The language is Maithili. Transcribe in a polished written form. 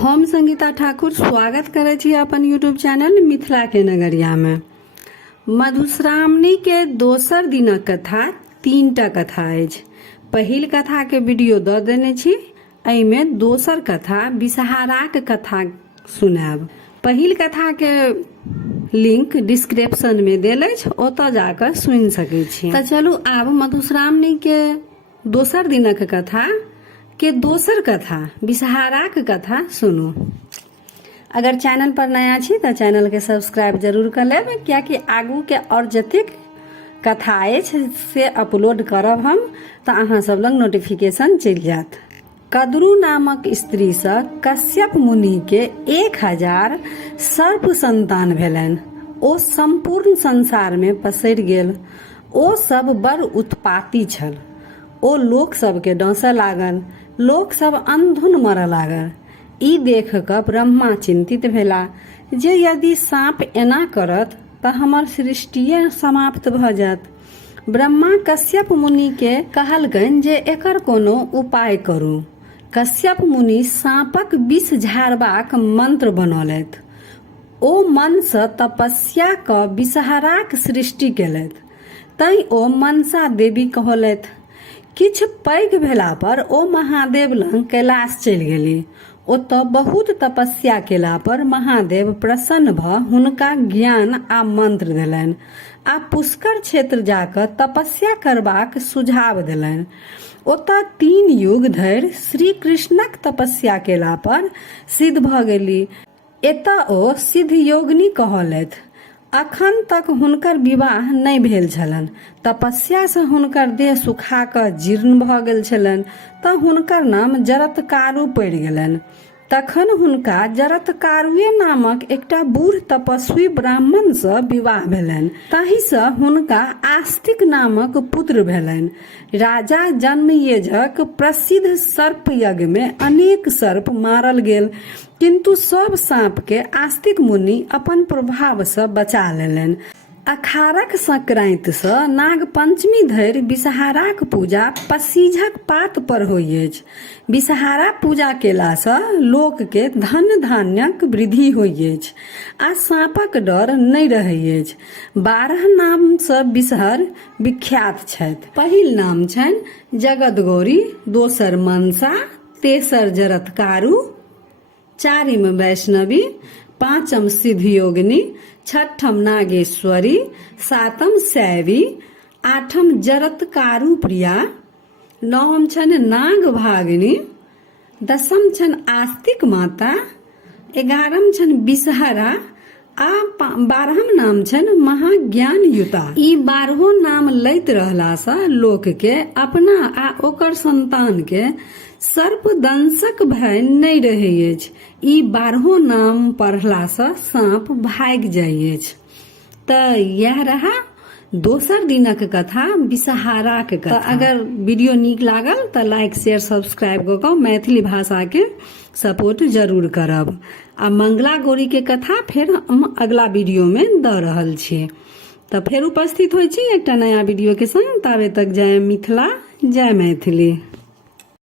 हम संगीता ठाकुर स्वागत करे छी अपन यूट्यूब चैनल मिथिला के नगरिया में। मधुश्रावणी के दोसर दिनक कथा 3टा कथा अछि। पहिल कथा के वीडियो द देने छी, एहिमे दोसर कथा विषहाराक कथा सुनाब। पहिल कथा के लिंक डिस्क्रिप्शन में देल अछि, ओतऽ जाकर सुनि सकै छी। तऽ चलू आब मधुश्रावणी के दोसर दिनक कथा के दोसर कथा विषहाराक कथा सुनू। अगर चैनल पर नया छी तऽ चैनल के सब्सक्राइब जरूर कर लेब, कियाकि आगू के और जतेक कथा अछि से अपलोड करब हम तऽ अहाँ सब लग नोटिफिकेशन चलि जायत। कद्रू नामक स्त्री से कश्यप मुनि के 1000 सर्प संतान भेलनि। ओ संपूर्ण संसार में पसरि गेल। ओ सब बड़ उत्पाती छल। ओ लोक सब के डसऽ लागल। लोक सब अंधुन मरऽ लागल। ई देख कऽ ब्रह्मा चिंतित भेला जे यदि साँप एना करत तऽ हमर सृष्टिए समाप्त भऽ जायत। ब्रह्मा कश्यप मुनि के कहलकनि जे एकर कोनो उपाय करू। कश्यप मुनि साँपक विष झाड़बाक मंत्र बनौलथि। ओ मन सँ तपस्या कऽ विषहाराक सृष्टि केलथि। तैं ओ मनसा देवी कहलथि। किछु पैघ भेला पर ओ महादेव लग कैलाश चलि गेली। ओतऽ बहुत तपस्या केला पर महादेव प्रसन्न भऽ हुनका ज्ञान आ मंत्र देलनि आ पुष्कर क्षेत्र जाकऽ तपस्या करबाक सुझाव देलनि। ओतऽ 3 युग धरि श्री कृष्णक तपस्या केला पर सिद्ध भऽ गेली। एतऽ ओ सिद्ध योगिनी कहलथि। अखन तक हुनकर विवाह नहि भेल छलनि। तपस्या से हुनकर देह सुखा कऽ जीर्ण भऽ गेल छलनि, तऽ हुनकर नाम जरत्कारु पड़ि गेलनि। तखन हुनका जरत्कारुए नामक एकटा बूढ़ तपस्वी ब्राह्मण सँ विवाह भेलनि। ताहि सँ हुनका आस्तिक नामक पुत्र भेलनि। राजा जन्मेजयक प्रसिद्ध सर्प यज्ञ में अनेक सर्प मारल गेल, किंतु सब साँप के आस्तिक मुनि अपन प्रभाव सँ बचा लेलनि। अखाड़क संक्रांति सँ नाग पंचमी धरि विषहाराक पूजा पसीझक पात पर होइत अछि। विषहारा पूजा केला सँ लोक के धन धान्यक वृद्धि होइत अछि आ साँपक डर नहि रहैत अछि। 12 नाम सँ विषहर विख्यात छथि। पहिल नाम छनि जगदगौरी, दोसर मनसा, तेसर जरत्कारु, 4म वैष्णवी, 5म सिद्धयोगिनी, 6ठम नागेश्वरी, 7म शैवी, 8म जरत्कारु प्रिया, 9म छनि नागभागिनी, 10म छनि आस्तिक माता, 11म छनि विषहरा आ 12म नाम छनि महाज्ञान युता। ई 12 नाम लैत रहला सँ लोक के अपना आ ओकर संतान के सर्प दंशक भय नहि रहै अछि। ई 12 नाम पढ़ला सँ साँप भागि जाइ अछि। तऽ यह रहा दोसर दिनक कथा विषहाराक कथा। अगर वीडियो नीक लागल तऽ लाइक शेयर सब्सक्राइब कऽ कऽ मैथिली भाषा के सपोर्ट जरूर करब। आ मंगला गौरी के कथा फेर हम अगला वीडियो में दऽ रहल छी। तऽ फेर उपस्थित होइ छी एकटा नया वीडियो के संग। ताबे तक जय मिथिला, जय मैथिली।